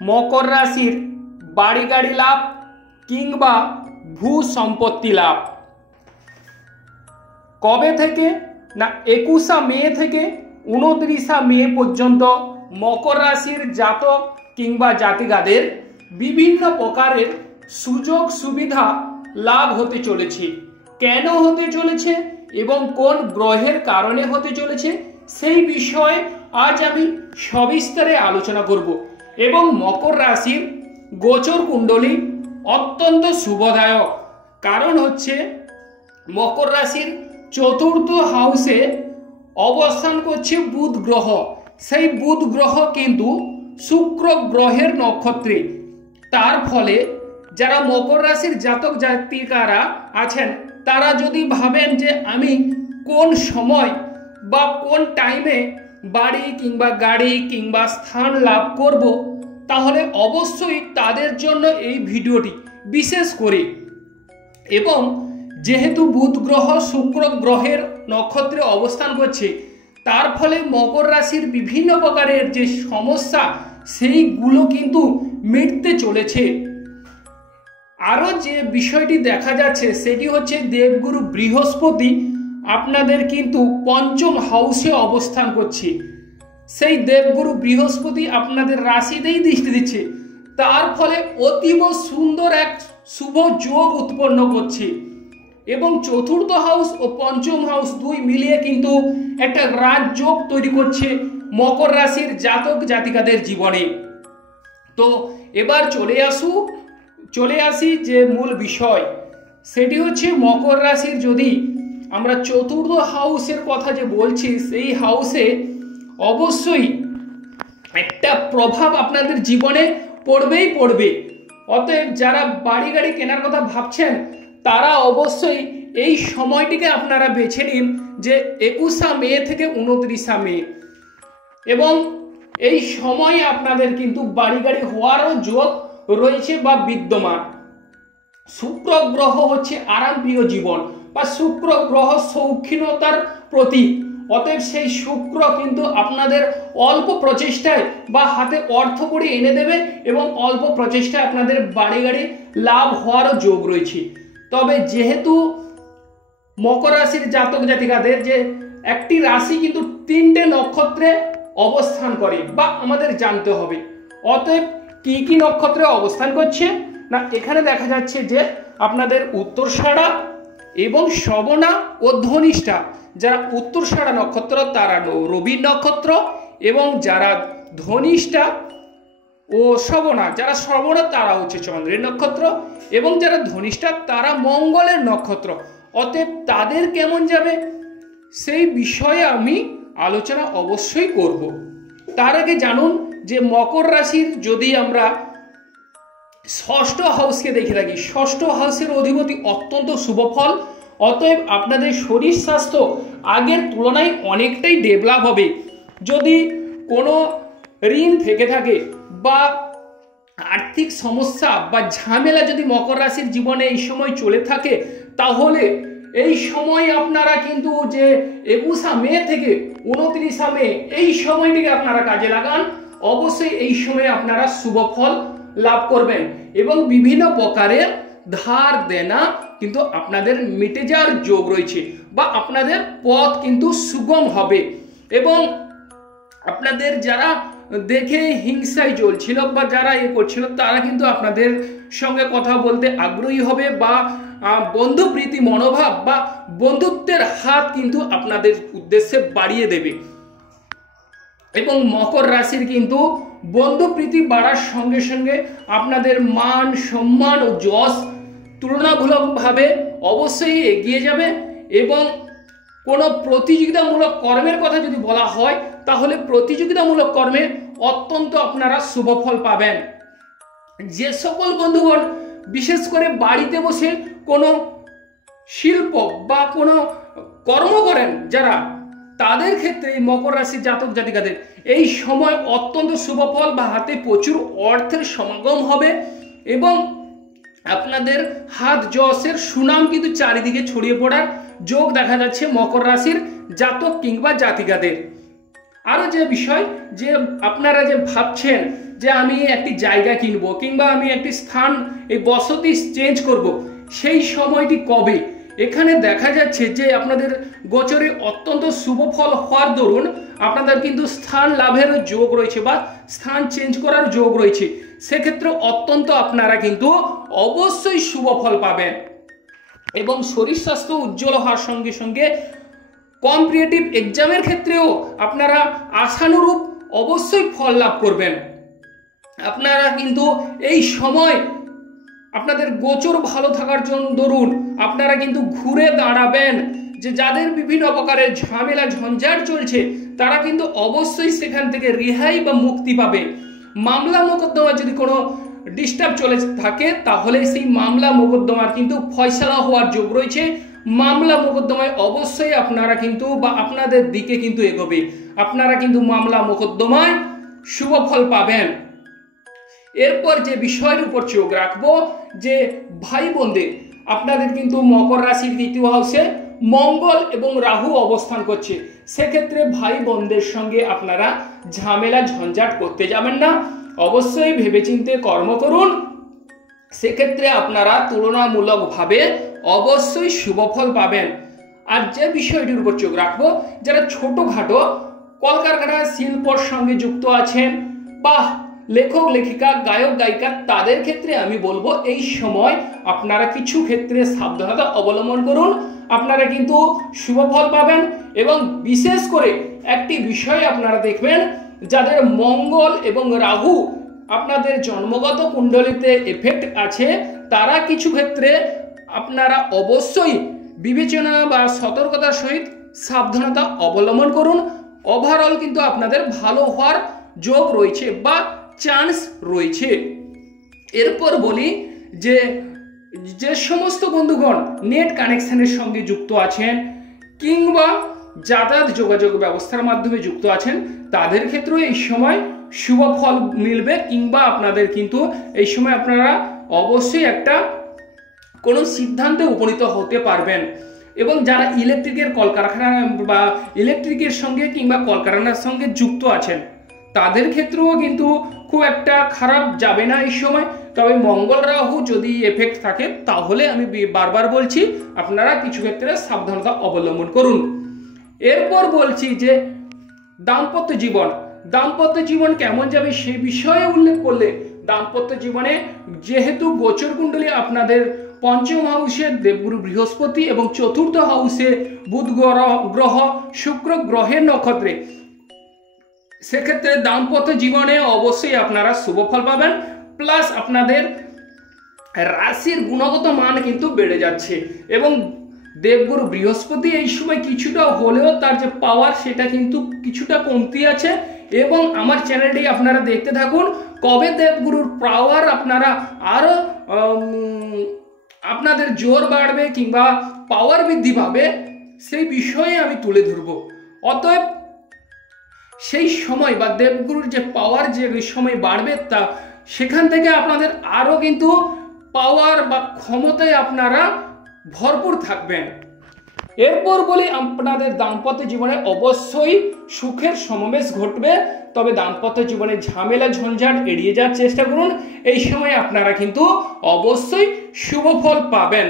মকর রাশির বাড়ি গাড়ি লাভ কিংবা ভূ সম্পত্তি লাভ। কবে থেকে না 21 মে থেকে 29 মে পর্যন্ত মকর রাশির জাতক কিংবা জাতিকাদের বিভিন্ন প্রকারের সুযোগ সুবিধা লাভ হতে চলেছে। কেন হতে চলেছে এবং কোন গ্রহের কারণে হতে চলেছে সেই বিষয়ে আজ আমি সবিস্তারে আলোচনা করব। এবং মকর রাশির গোচর কুণ্ডলী অত্যন্ত শুভদায়ক, কারণ হচ্ছে মকর রাশির চতুর্থ হাউসে অবস্থান করছে বুধ গ্রহ। সেই বুধ গ্রহ কিন্তু শুক্র গ্রহের নক্ষত্রে। তার ফলে যারা মকর রাশির জাতক জাতিকারা আছেন তারা যদি ভাবেন যে আমি কোন সময় বা কোন টাইমে বাড়ি কিংবা গাড়ি কিংবা স্থান লাভ করব, তাহলে অবশ্যই তাদের জন্য এই ভিডিওটি বিশেষ করে। এবং যেহেতু বুধ গ্রহ শুক্র গ্রহের নক্ষত্রে অবস্থান করছে, তার ফলে মকর রাশির বিভিন্ন প্রকারের যে সমস্যা সেইগুলো কিন্তু মিটতে চলেছে। আরও যে বিষয়টি দেখা যাচ্ছে সেটি হচ্ছে দেবগুরু বৃহস্পতি আপনাদের কিন্তু পঞ্চম হাউসে অবস্থান করছে। সেই দেবগুরু বৃহস্পতি আপনাদের রাশিতেই দৃষ্টি দিচ্ছে, তার ফলে অতীব সুন্দর এক শুভ যোগ উৎপন্ন করছে। এবং চতুর্থ হাউস ও পঞ্চম হাউস দুই মিলিয়ে কিন্তু একটা রাজযোগ তৈরি করছে মকর রাশির জাতক জাতিকাদের জীবনে। তো এবার চলে আসি যে মূল বিষয়, সেটি হচ্ছে মকর রাশির যদি আমরা চতুর্থ হাউসের কথা যে বলছি, সেই হাউসে অবশ্যই একটা প্রভাব আপনাদের জীবনে পড়বেই পড়বে। অতএব যারা বাড়ি গাড়ি কেনার কথা ভাবছেন তারা অবশ্যই এই সময়টিকে আপনারা বেছে নিন, যে 21 মে থেকে 29 মে। এবং এই সময়ে আপনাদের কিন্তু বাড়ি গাড়ি হওয়ারও যোগ রয়েছে বা বিদ্যমান। শুক্র গ্রহ হচ্ছে আরামপ্রিয় জীবন বা শুক্র গ্রহ শৌখিনতার প্রতীক। অতএব সেই শুক্র কিন্তু আপনাদের অল্প প্রচেষ্টায় বা হাতে অর্থ করে এনে দেবে এবং অল্প প্রচেষ্টায় আপনাদের বাড়ি গাড়ি লাভ হওয়ারও যোগ রয়েছে। তবে যেহেতু মকর রাশির জাতক জাতিকাদের যে একটি রাশি কিন্তু 3টে নক্ষত্রে অবস্থান করে বা আমাদের জানতে হবে। অতএব কি কি নক্ষত্রে অবস্থান করছে না, এখানে দেখা যাচ্ছে যে আপনাদের উত্তরষাঢ়া এবং শ্রবণা ও ধনিষ্ঠা। যারা উত্তরষাঢ়া নক্ষত্র তারা রবির নক্ষত্র, এবং যারা ধনিষ্ঠা ও শ্রবণা, যারা শ্রবণা তারা হচ্ছে চন্দ্রের নক্ষত্র, এবং যারা ধনিষ্ঠা তারা মঙ্গলের নক্ষত্র। অতএব তাদের কেমন যাবে সেই বিষয়ে আমি আলোচনা অবশ্যই করব। তার আগে জানুন যে মকর রাশির যদি আমরা ষষ্ঠ হাউসকে দেখে থাকি, ষষ্ঠ হাউসের অধিপতি অত্যন্ত শুভ ফল। অতএব আপনাদের শরীর স্বাস্থ্য আগের তুলনায় অনেকটাই ডেভেলপ হবে। যদি কোনো ঋণ থেকে থাকে বা আর্থিক সমস্যা বা ঝামেলা যদি মকর রাশির জীবনে এই সময় চলে থাকে, তাহলে এই সময় আপনারা কিন্তু যে 21 মে থেকে 29 মে এই সময়টিকে আপনারা কাজে লাগান, অবশ্যই এই সময়ে আপনারা শুভ ফল লাভ করবেন। এবং বিভিন্ন প্রকারের ধার দেনা কিন্তু আপনাদের মিটে যাওয়ার যোগ রয়েছে বা আপনাদের পথ কিন্তু সুগম হবে। এবং আপনাদের যারা দেখে হিংসায় জ্বলছিল বা যারা করছিল তারা কিন্তু আপনাদের সঙ্গে কথা বলতে আগ্রহী হবে বা বন্ধুপ্রীতি মনোভাব বা বন্ধুত্বের হাত কিন্তু আপনাদের উদ্দেশ্যে বাড়িয়ে দেবে। এবং মকর রাশির কিন্তু বন্ধুপ্রীতি বাড়ার সঙ্গে সঙ্গে আপনাদের মান সম্মান ও যশ তুলনামূলকভাবে অবশ্যই এগিয়ে যাবে। এবং কোনো প্রতিযোগিতামূলক কর্মের কথা যদি বলা হয়, তাহলে প্রতিযোগিতামূলক কর্মে অত্যন্ত আপনারা শুভ ফল পাবেন। যে সকল বন্ধুগণ বিশেষ করে বাড়িতে বসে কোনো শিল্প বা কোনো কর্ম করেন যারা, তাদের ক্ষেত্রে মকর রাশির জাতক জাতিকাদের এই সময় অত্যন্ত শুভ ফল বা হাতে প্রচুর অর্থের সমাগম হবে। এবং আপনাদের হাত যশের সুনাম কিন্তু চারিদিকে ছড়িয়ে পড়ার যোগ দেখা যাচ্ছে মকর রাশির জাতক কিংবা জাতিকাদের। আরও যে বিষয় যে আপনারা যে ভাবছেন যে আমি একটি জায়গা কিনবো কিংবা আমি একটি স্থান এই বসতি চেঞ্জ করব, সেই সময়টি কবে? এখানে দেখা যাচ্ছে যে আপনাদের গোচরে অত্যন্ত শুভ ফল হওয়ার দরুন আপনাদের কিন্তু স্থান লাভের যোগ রয়েছে বা স্থান চেঞ্জ করার যোগ রয়েছে। সেক্ষেত্রে অত্যন্ত আপনারা কিন্তু অবশ্যই শুভ ফল পাবেন এবং শরীর স্বাস্থ্য উজ্জ্বল হওয়ার সঙ্গে সঙ্গে কম্পিটিটিভ এক্সামের ক্ষেত্রেও আপনারা আশানুরূপ অবশ্যই ফল লাভ করবেন। আপনারা কিন্তু এই সময় আপনাদের গোচর ভালো থাকার জন্য দরুন আপনারা কিন্তু ঘুরে দাঁড়াবেন, যে যাদের বিভিন্ন প্রকারের ঝামেলা ঝঞ্ঝাট চলছে তারা কিন্তু অবশ্যই সেখান থেকে রেহাই বা মুক্তি পাবে। মামলা মোকদ্দমা যদি কোনো ডিস্টার্ব চলে থাকে তাহলে সেই মামলা মোকদ্দমার কিন্তু ফয়সালা হওয়ার যোগ রয়েছে। মামলা মোকদ্দমায় অবশ্যই আপনারা কিন্তু বা আপনাদের দিকে কিন্তু এগোবে, আপনারা কিন্তু মামলা মোকদ্দমায় শুভ ফল পাবেন। এরপর যে বিষয়ের উপর চোখ রাখবো যে ভাই বোনদের, আপনাদের কিন্তু মকর রাশির দ্বিতীয় হাউসে মঙ্গল এবং রাহু অবস্থান করছে। সেক্ষেত্রে ভাই বোনদের সঙ্গে আপনারা ঝামেলা ঝঞ্ঝাট করতে যাবেন না, অবশ্যই ভেবেচিন্তে কর্ম করুন। সেক্ষেত্রে আপনারা তুলনামূলকভাবে অবশ্যই শুভ ফল পাবেন। আর যে বিষয়টির উপর চোখ রাখবো, যারা ছোটোখাটো কলকারখানা শিল্পর সঙ্গে যুক্ত আছেন বা লেখক লেখিকা গায়ক গায়িকা, তাদের ক্ষেত্রে আমি বলবো এই সময় আপনারা কিছু ক্ষেত্রে সাবধানতা অবলম্বন করুন, আপনারা কিন্তু শুভ ফল পাবেন। এবং বিশেষ করে একটি বিষয় আপনারা দেখবেন, যাদের মঙ্গল এবং রাহু আপনাদের জন্মগত কুণ্ডলিতে এফেক্ট আছে, তারা কিছু ক্ষেত্রে আপনারা অবশ্যই বিবেচনা বা সতর্কতার সহিত সাবধানতা অবলম্বন করুন। ওভারঅল কিন্তু আপনাদের ভালো হওয়ার যোগ রয়েছে বা চান্স রয়েছে। এরপর বলি যে যে সমস্ত বন্ধুগণ নেট কানেকশনের সঙ্গে যুক্ত আছেন কিংবা যাতায়াত যোগাযোগ ব্যবস্থার মাধ্যমে যুক্ত আছেন, তাদের ক্ষেত্রেও এই সময় শুভ ফল মিলবে কিংবা আপনাদের কিন্তু এই সময় আপনারা অবশ্যই একটা কোনো সিদ্ধান্তে উপনীত হতে পারবেন। এবং যারা ইলেকট্রিকের কলকারখানা বা ইলেকট্রিকের সঙ্গে কিংবা কলকারখানার সঙ্গে যুক্ত আছেন, তাদের ক্ষেত্রেও কিন্তু খুব একটা খারাপ যাবে না এই সময়। তবে মঙ্গল রাহু যদি এফেক্ট থাকে তাহলে আমি বারবার বলছি আপনারা কিছু ক্ষেত্রে সাবধানতা অবলম্বন করুন। এরপর বলছি যে দাম্পত্য জীবন কেমন যাবে সে বিষয়ে উল্লেখ করলে, দাম্পত্য জীবনে যেহেতু গোচর কুণ্ডলী আপনাদের পঞ্চম হাউসে দেবগুরু বৃহস্পতি এবং চতুর্থ হাউসে বুধ গ্রহ শুক্র গ্রহের নক্ষত্রে, সেক্ষেত্রে দাম্পত্য জীবনে অবশ্যই আপনারা শুভ ফল পাবেন। প্লাস আপনাদের রাশির গুণগত মান কিন্তু বেড়ে যাচ্ছে এবং দেবগুরু বৃহস্পতি এই সময় কিছুটা হলেও তার যে পাওয়ার সেটা কিন্তু কিছুটা কমতি আছে। এবং আমার চ্যানেলটি আপনারা দেখতে থাকুন, কবে দেবগুরুর পাওয়ার আপনারা আরো আপনাদের জোর বাড়বে কিংবা পাওয়ার বৃদ্ধি পাবে সেই বিষয়ে আমি তুলে ধরব। অতএব সেই সময় বা দেবগুরুর যে পাওয়ার যে সময় বাড়বে তা সেখান থেকে আপনাদের আরো কিন্তু পাওয়ার বা ক্ষমতায় আপনারা ভরপুর থাকবেন। এরপর বলি আপনাদের দাম্পত্য জীবনে অবশ্যই সুখের সমাবেশ ঘটবে, তবে দাম্পত্য জীবনে ঝামেলা ঝঞ্ঝাট এড়িয়ে যাওয়ার চেষ্টা করুন। এই সময় আপনারা কিন্তু অবশ্যই শুভ ফল পাবেন।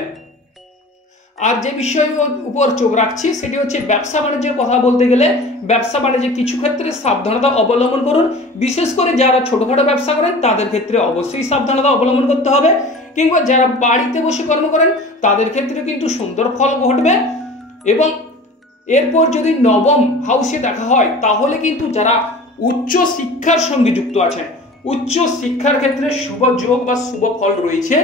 আর যে বিষয়ের উপর চোখ রাখছি সেটি হচ্ছে ব্যবসা বাণিজ্যের কথা বলতে গেলে ব্যবসা বাণিজ্যে কিছু ক্ষেত্রে সাবধানতা অবলম্বন করুন। বিশেষ করে যারা ছোটখাটো ব্যবসা করেন তাদের ক্ষেত্রে অবশ্যই সাবধানতা অবলম্বন করতে হবে, কিংবা যারা বাড়িতে বসে কর্ম করেন তাদের ক্ষেত্রে কিন্তু সুন্দর ফল ঘটবে। এবং এরপর যদি নবম হাউসে দেখা হয় তাহলে কিন্তু যারা উচ্চ শিক্ষার সঙ্গে যুক্ত আছেন, উচ্চ শিক্ষার ক্ষেত্রে শুভ যোগ বা শুভ ফল রয়েছে।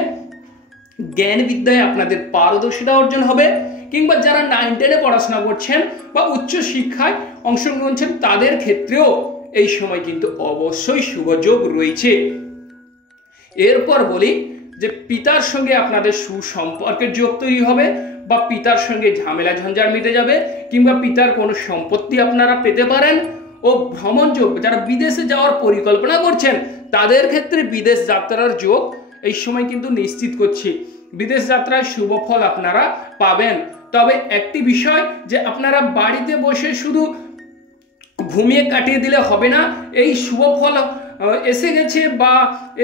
জ্ঞান বিদ্যায় আপনাদের পারদর্শিতা অর্জন হবে, কিংবা যারা 9-10-এ পড়াশোনা করছেন বা উচ্চ শিক্ষায় অংশগ্রহণ করছেন তাদের ক্ষেত্রেও এই সময় কিন্তু অবশ্যই শুভ যোগ রয়েছে। এরপর বলি যে পিতার সঙ্গে আপনাদের সুসম্পর্কের যোগ তৈরি হবে বা পিতার সঙ্গে ঝামেলা ঝঞ্ঝাট মিটে যাবে, কিংবা পিতার কোনো সম্পত্তি আপনারা পেতে পারেন। ও ভ্রমণ যোগ, যারা বিদেশে যাওয়ার পরিকল্পনা করছেন তাদের ক্ষেত্রে বিদেশ যাত্রার যোগ এই সময় কিন্তু নিশ্চিত করছি, বিদেশ যাত্রায় শুভ ফল আপনারা পাবেন। তবে একটি বিষয় যে আপনারা বাড়িতে বসে শুধু ঘুমিয়ে কাটিয়ে দিলে হবে না। এই শুভ ফল এসে গেছে বা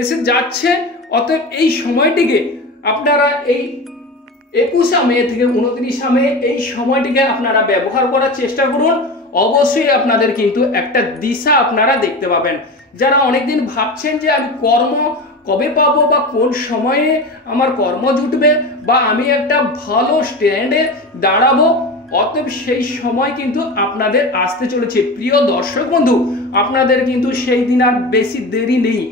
এসে যাচ্ছে, অতএব এই সময়টিকে আপনারা এই 21 মে থেকে 29 মে এই সময়টিকে আপনারা ব্যবহার করার চেষ্টা করুন। অবশ্যই আপনাদের কিন্তু একটা দিশা আপনারা দেখতে পাবেন। যারা অনেকদিন ভাবছেন যে আমি কর্ম কবে পাবো বা কোন সময়ে আমার কর্ম জুটবে বা আমি একটা ভালো স্ট্যান্ডে দাঁড়াবো, অতএব সেই সময় কিন্তু আপনাদের আসতে চলেছে। প্রিয় দর্শক বন্ধু, আপনাদের কিন্তু সেই দিন আর বেশি দেরি নেই।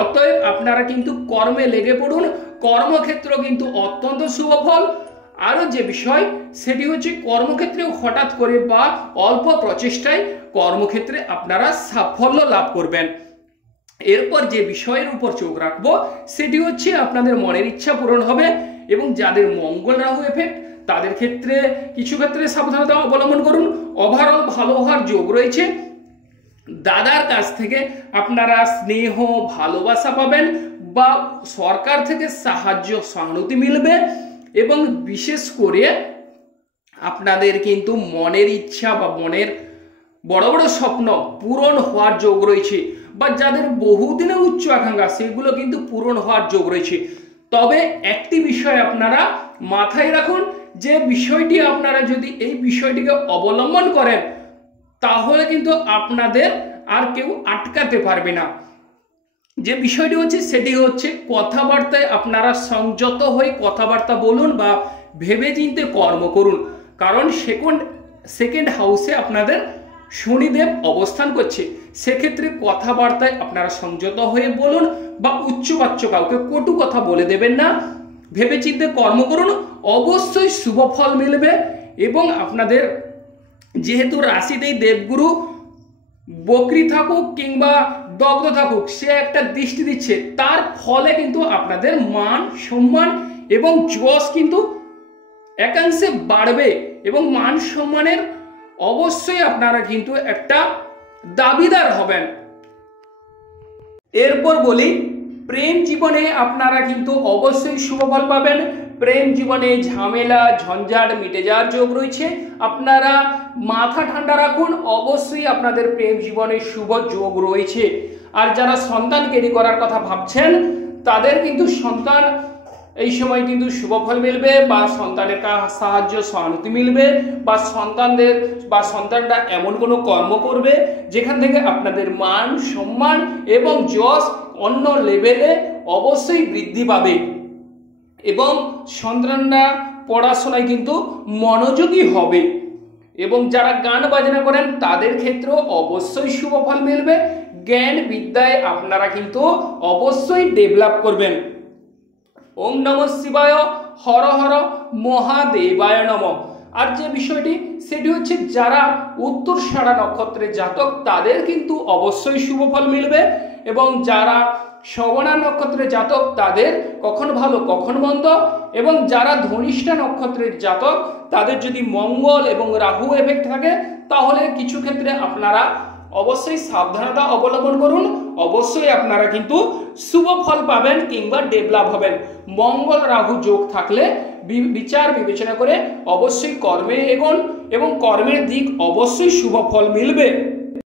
অতএব আপনারা কিন্তু কর্মে লেগে পড়ুন। কর্মক্ষেত্র কিন্তু অত্যন্ত শুভ ফল। আরও যে বিষয় সেটি হচ্ছে কর্মক্ষেত্রে হঠাৎ করে বা অল্প প্রচেষ্টায় কর্মক্ষেত্রে আপনারা সাফল্য লাভ করবেন। এরপর যে বিষয়ের উপর চোখ রাখবো সেটি হচ্ছে আপনাদের মনের ইচ্ছা পূরণ হবে এবং যাদের মঙ্গল রাহু এফেক্ট তাদের ক্ষেত্রে কিছু ক্ষেত্রে সাবধানতা অবলম্বন করুন। ওভারঅল ভালো হওয়ার যোগ রয়েছে। দাদার কাছ থেকে আপনারা স্নেহ ভালোবাসা পাবেন বা সরকার থেকে সাহায্য সহানুভূতি মিলবে এবং বিশেষ করে আপনাদের কিন্তু মনের ইচ্ছা বা মনের বড় বড় স্বপ্ন পূরণ হওয়ার যোগ রয়েছে বা যাদের বহুদিনের উচ্চ আকাঙ্ক্ষা সেগুলো কিন্তু পূরণ হওয়ার যোগ রয়েছে। তবে একটি বিষয় আপনারা মাথায় রাখুন, যে বিষয়টি আপনারা যদি এই বিষয়টিকে অবলম্বন করেন তাহলে কিন্তু আপনাদের আর কেউ আটকাতে পারবে না। যে বিষয়টি হচ্ছে সেটি হচ্ছে কথাবার্তায় আপনারা সংযত হয়ে কথাবার্তা বলুন বা ভেবেচিন্তে কর্ম করুন। কারণ সেকেন্ড হাউসে আপনাদের শনিদেব অবস্থান করছে। সেক্ষেত্রে কথাবার্তায় আপনারা সংযত হয়ে বলুন বা উচ্চবাচ্য কাউকে কটু কথা বলে দেবেন না। ভেবেচিন্তে কর্ম করুন, অবশ্যই শুভ ফল মিলবে। এবং আপনাদের যেহেতু রাশিতেই দেবগুরু বকরি থাকুক কিংবা দগ্ধ থাকুক, সে একটা দৃষ্টি দিচ্ছে, তার ফলে কিন্তু আপনাদের মান সম্মান এবং যশ কিন্তু একাংশে বাড়বে এবং মান সম্মানের অবশ্যই আপনারা কিন্তু একটা দাবিদার হবেন। এরপর বলি, প্রেম জীবনে আপনারা কিন্তু অবশ্যই শুভ ফল পাবেন। প্রেম জীবনে ঝামেলা ঝঞ্ঝাট মিটে যাওয়ার যোগ রয়েছে। আপনারা মাথা ঠান্ডা রাখুন, অবশ্যই আপনাদের প্রেম জীবনে শুভ যোগ রয়েছে। আর যারা সন্তান ক্যারি করার কথা ভাবছেন তাদের কিন্তু সন্তান এই সময় কিন্তু শুভ ফল মিলবে বা সন্তানের সাহায্য সহানুভূতি মিলবে বা সন্তানরা এমন কোনো কর্ম করবে যেখান থেকে আপনাদের মান সম্মান এবং যশ অন্য লেভেলে অবশ্যই বৃদ্ধি পাবে এবং সন্তানরা পড়াশোনায় কিন্তু মনোযোগী হবে। এবং যারা গান বাজনা করেন তাদের ক্ষেত্রেও অবশ্যই শুভ ফল মিলবে। জ্ঞান বিদ্যায় আপনারা কিন্তু অবশ্যই ডেভেলপ করবেন। ওম নমঃ শিবায়, হর হর মহাদেবায় নমঃ। আর যে বিষয়টি সেটি হচ্ছে যারা উত্তরষাঢ়া নক্ষত্রের জাতক তাদের কিন্তু অবশ্যই শুভ ফল মিলবে এবং যারা শ্রবণা নক্ষত্রের জাতক তাদের কখন ভালো কখন মন্দ এবং যারা ধনিষ্ঠা নক্ষত্রের জাতক তাদের যদি মঙ্গল এবং রাহু এফেক্ট থাকে তাহলে কিছু ক্ষেত্রে আপনারা অবশ্যই সাবধানতা অবলম্বন করুন। অবশ্যই আপনারা কিন্তু শুভ ফল পাবেন কিংবা ডেভেলপ হবেন। মঙ্গল রাহু যোগ থাকলে বিচার বিবেচনা করে অবশ্যই কর্মে এগোন এবং কর্মের দিক অবশ্যই শুভ ফল মিলবে।